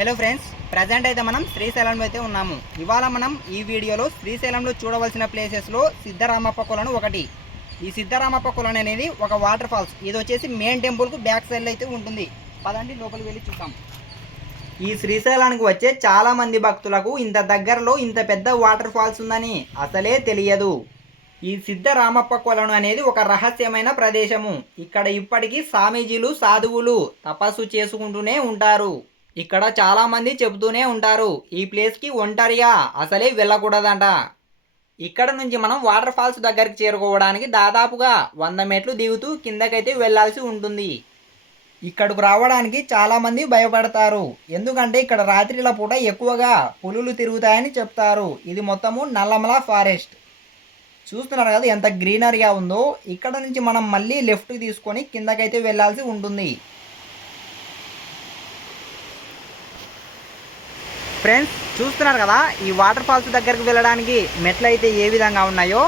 Hello friends present అయితే మనం శ్రీశైలంలో అయితే ఉన్నాము. ఇవాళ మనం ఈ వీడియోలో శ్రీశైలంలో చూడవలసిన ప్లేసెస్లో సిద్ధరామప్ప కొలను ఒకటి. ఈ సిద్ధరామప్ప కొలను అనేది ఒక వాటర్ ఫాల్స్ ఇది వచ్చేసి మెయిన్ టెంపుల్కు బ్యాక్ సైడ్లో అయితే ఉంటుంది. పదండి లోపలికి వెళ్ళి చూద్దాం. ఈ శ్రీశైలానికి వచ్చే చాలామంది భక్తులకు ఇంత దగ్గరలో ఇంత పెద్ద వాటర్ ఫాల్స్ ఉందని అసలే తెలియదు. ఈ సిద్ధరామప్ప కొలను అనేది ఒక రహస్యమైన ప్రదేశము. ఇక్కడ ఇప్పటికీ స్వామీజీలు సాధువులు తపస్సు చేసుకుంటూనే ఉంటారు. ఇక్కడ చాలామంది చెబుతూనే ఉంటారు ఈ ప్లేస్కి ఒంటరిగా అసలే వెళ్ళకూడదంట. ఇక్కడ నుంచి మనం వాటర్ ఫాల్స్ దగ్గరికి చేరుకోవడానికి దాదాపుగా వంద మెట్లు దిగుతూ కిందకైతే వెళ్ళాల్సి ఉంటుంది. ఇక్కడకు రావడానికి చాలామంది భయపడతారు. ఎందుకంటే ఇక్కడ రాత్రిల పూట ఎక్కువగా పులులు తిరుగుతాయని చెప్తారు. ఇది మొత్తము నల్లమల ఫారెస్ట్ చూస్తున్నారు కదా ఎంత గ్రీనరీగా ఉందో. ఇక్కడ నుంచి మనం మళ్ళీ లెఫ్ట్ తీసుకొని కిందకైతే వెళ్ళాల్సి ఉంటుంది. ఫ్రెండ్స్ చూస్తున్నారు కదా ఈ వాటర్ ఫాల్స్ దగ్గరికి వెళ్ళడానికి మెట్లు అయితే ఏ విధంగా ఉన్నాయో.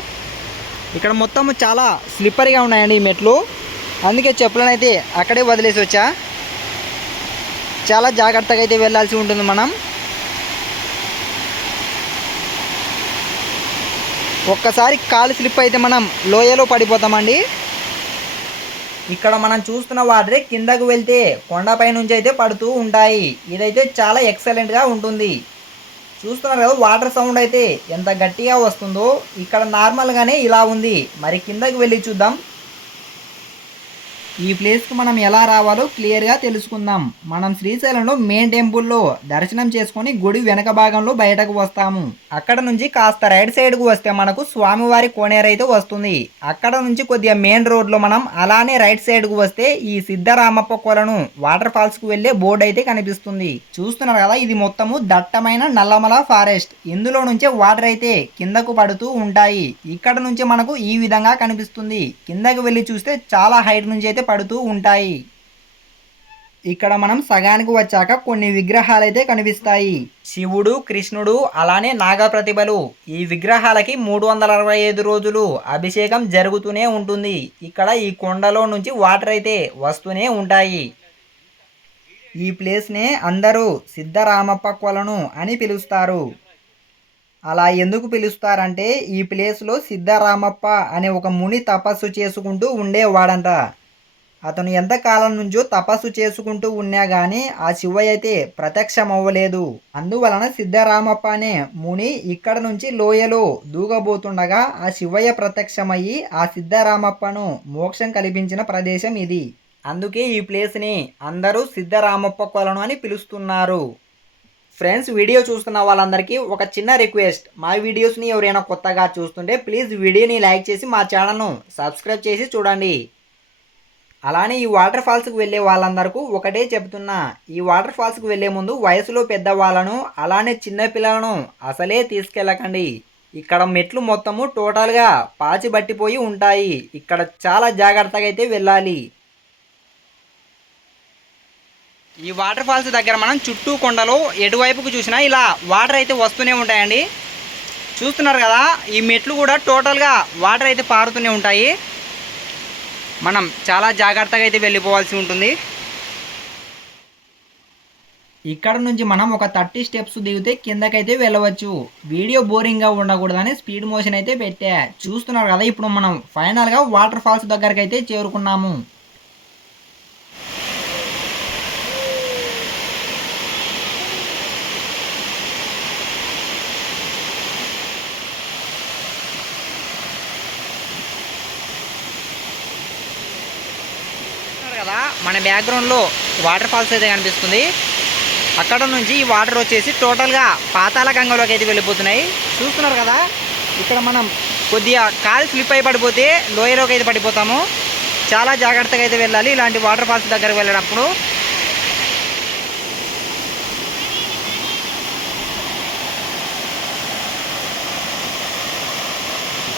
ఇక్కడ మొత్తం చాలా స్లిప్పరీగా ఉన్నాయండి ఈ మెట్లు. అందుకే చెప్పులను అయితే అక్కడే వదిలేసి వచ్చా. చాలా జాగ్రత్తగా అయితే వెళ్ళాల్సి ఉంటుంది మనం. ఒక్కసారి కాలు స్లిప్ అయితే మనం లోయలో పడిపోతామండి. ఇక్కడ మనం చూస్తున్న వాటరే కిందకు వెళ్తే కొండపై నుంచి అయితే పడుతూ ఉంటాయి. ఇదైతే చాలా ఎక్సలెంట్గా ఉంటుంది. చూస్తున్నారు కదా వాటర్ సౌండ్ అయితే ఎంత గట్టిగా వస్తుందో. ఇక్కడ నార్మల్గానే ఇలా ఉంది. మరి కిందకి వెళ్ళి చూద్దాం. ఈ ప్లేస్కి మనం ఎలా రావాలో క్లియర్గా తెలుసుకుందాం. మనం శ్రీశైలంలో మెయిన్ టెంపుల్లో దర్శనం చేసుకొని గుడి వెనక భాగంలో బయటకు వస్తాము. అక్కడ నుంచి కాస్త రైట్ సైడ్కు వస్తే మనకు స్వామివారి కోనేరు అయితే వస్తుంది. అక్కడ నుంచి కొద్దిగా మెయిన్ రోడ్లో మనం అలానే రైట్ సైడ్కు వస్తే ఈ సిద్ధరామప్ప కొలను వాటర్ ఫాల్స్కు వెళ్ళే బోర్డు అయితే కనిపిస్తుంది. చూస్తున్నారు కదా ఇది మొత్తము దట్టమైన నల్లమల ఫారెస్ట్. ఇందులో నుంచే వాటర్ అయితే కిందకు పడుతూ ఉంటాయి. ఇక్కడ నుంచి మనకు ఈ విధంగా కనిపిస్తుంది. కిందకి వెళ్ళి చూస్తే చాలా హైట్ నుంచి అయితే పడుతూ ఉంటాయి. ఇక్కడ మనం సగానికి వచ్చాక కొన్ని విగ్రహాలు అయితే కనిపిస్తాయి. శివుడు కృష్ణుడు అలానే నాగప్రతిభలు. ఈ విగ్రహాలకి మూడు వందల అరవై ఐదు రోజులు అభిషేకం జరుగుతూనే ఉంటుంది. ఇక్కడ ఈ కొండలో నుంచి వాటర్ అయితే వస్తూనే ఉంటాయి. ఈ ప్లేస్నే అందరూ సిద్ధరామప్ప కొలను అని పిలుస్తారు. అలా ఎందుకు పిలుస్తారంటే ఈ ప్లేస్లో సిద్ధరామప్ప అనే ఒక ముని తపస్సు చేసుకుంటూ ఉండేవాడంట. అతను ఎంతకాలం నుంచో తపస్సు చేసుకుంటూ ఉన్నా కానీ ఆ శివయ్య అయితే ప్రత్యక్షమవ్వలేదు. అందువలన సిద్ధరామప్ప అనే ముని ఇక్కడ నుంచి లోయలో దూగబోతుండగా ఆ శివయ్య ప్రత్యక్షమయ్యి ఆ సిద్ధరామప్పను మోక్షం కల్పించిన ప్రదేశం ఇది. అందుకే ఈ ప్లేస్ని అందరూ సిద్ధరామప్ప కొలను అని పిలుస్తున్నారు. ఫ్రెండ్స్ వీడియో చూస్తున్న వాళ్ళందరికీ ఒక చిన్న రిక్వెస్ట్. మా వీడియోస్ని ఎవరైనా కొత్తగా చూస్తుంటే ప్లీజ్ వీడియోని లైక్ చేసి మా ఛానల్ను సబ్స్క్రైబ్ చేసి చూడండి. అలానే ఈ వాటర్ ఫాల్స్కి వెళ్ళే వాళ్ళందరికీ ఒకటే చెప్తున్నా ఈ వాటర్ ఫాల్స్కి వెళ్ళే ముందు వయసులో పెద్దవాళ్ళను అలానే చిన్నపిల్లలను అసలే తీసుకెళ్ళకండి. ఇక్కడ మెట్లు మొత్తము టోటల్గా పాచి పట్టిపోయి ఉంటాయి. ఇక్కడ చాలా జాగ్రత్తగా అయితే వెళ్ళాలి. ఈ వాటర్ ఫాల్స్ దగ్గర మనం చుట్టూ కొండలు ఎటువైపుకు చూసినా ఇలా వాటర్ అయితే వస్తూనే ఉంటాయండి. చూస్తున్నారు కదా ఈ మెట్లు కూడా టోటల్గా వాటర్ అయితే పారుతూనే ఉంటాయి. మనం చాలా జాగ్రత్తగా అయితే వెళ్ళిపోవాల్సి ఉంటుంది. ఇక్కడ నుంచి మనం ఒక థర్టీ స్టెప్స్ దిగితే కిందకైతే వెళ్ళవచ్చు. వీడియో బోరింగ్గా ఉండకూడదని స్పీడ్ మోషన్ అయితే పెట్టా. చూస్తున్నారు కదా ఇప్పుడు మనం ఫైనల్గా వాటర్ ఫాల్స్ దగ్గరకైతే చేరుకున్నాము. కదా మన బ్యాక్గ్రౌండ్లో వాటర్ ఫాల్స్ అయితే కనిపిస్తుంది. అక్కడ నుంచి ఈ వాటర్ వచ్చేసి టోటల్గా పాతాల గంగలోకి అయితే వెళ్ళిపోతున్నాయి. చూస్తున్నారు కదా ఇక్కడ మనం కొద్దిగా కాలు స్లిప్ అయి పడిపోతే లోయలోకి అయితే పడిపోతాము. చాలా జాగ్రత్తగా అయితే వెళ్ళాలి ఇలాంటి వాటర్ ఫాల్స్ దగ్గరకు వెళ్ళినప్పుడు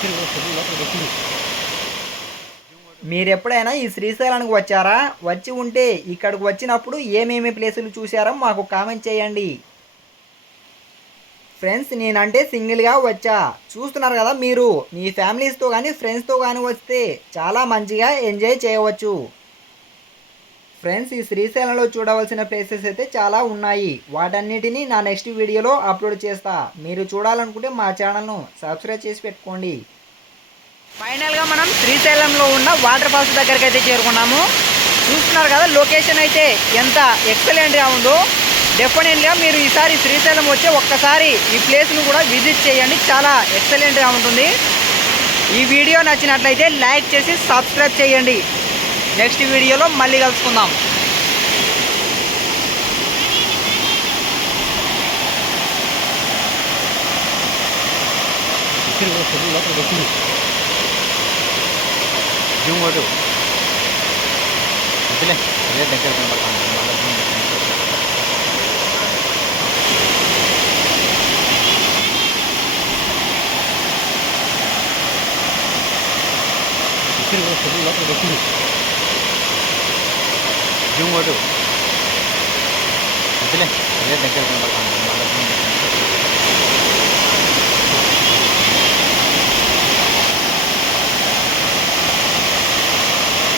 మీరు ఎప్పుడైనా ఈ శ్రీశైలానికి వచ్చారా? వచ్చి ఉంటే ఇక్కడికి వచ్చినప్పుడు ఏమేమి ప్లేసులు చూసారో మాకు కామెంట్ చేయండి. ఫ్రెండ్స్ నేనంటే సింగిల్గా వచ్చా. చూస్తున్నారు కదా మీరు మీ ఫ్యామిలీస్తో కానీ ఫ్రెండ్స్తో కానీ వస్తే చాలా మంచిగా ఎంజాయ్ చేయవచ్చు. ఫ్రెండ్స్ ఈ శ్రీశైలంలో చూడవలసిన ప్లేసెస్ అయితే చాలా ఉన్నాయి. వాటన్నిటిని నా నెక్స్ట్ వీడియోలో అప్లోడ్ చేస్తా. మీరు చూడాలనుకుంటే మా ఛానల్ను సబ్స్క్రైబ్ చేసి పెట్టుకోండి. ఫైనల్గా మనం శ్రీశైలంలో ఉన్న వాటర్ ఫాల్స్ దగ్గరికి అయితే చేరుకున్నాము. చూస్తున్నారు కదా లొకేషన్ అయితే ఎంత ఎక్సలెంట్గా ఉందో. డెఫినెట్గా మీరు ఈసారి శ్రీశైలం వచ్చి ఒక్కసారి ఈ ప్లేస్ను కూడా విజిట్ చేయండి. చాలా ఎక్సలెంట్గా ఉంటుంది. ఈ వీడియో నచ్చినట్లయితే లైక్ చేసి సబ్స్క్రైబ్ చేయండి. నెక్స్ట్ వీడియోలో మళ్ళీ కలుసుకుందాం. జూమ్ కొట్టు వద్దులే అదే దగ్గర కనపడతాను మళ్ళీ జూమ్ జూమ్ కొట్టు వద్దులే అదే దగ్గర కనపడతాను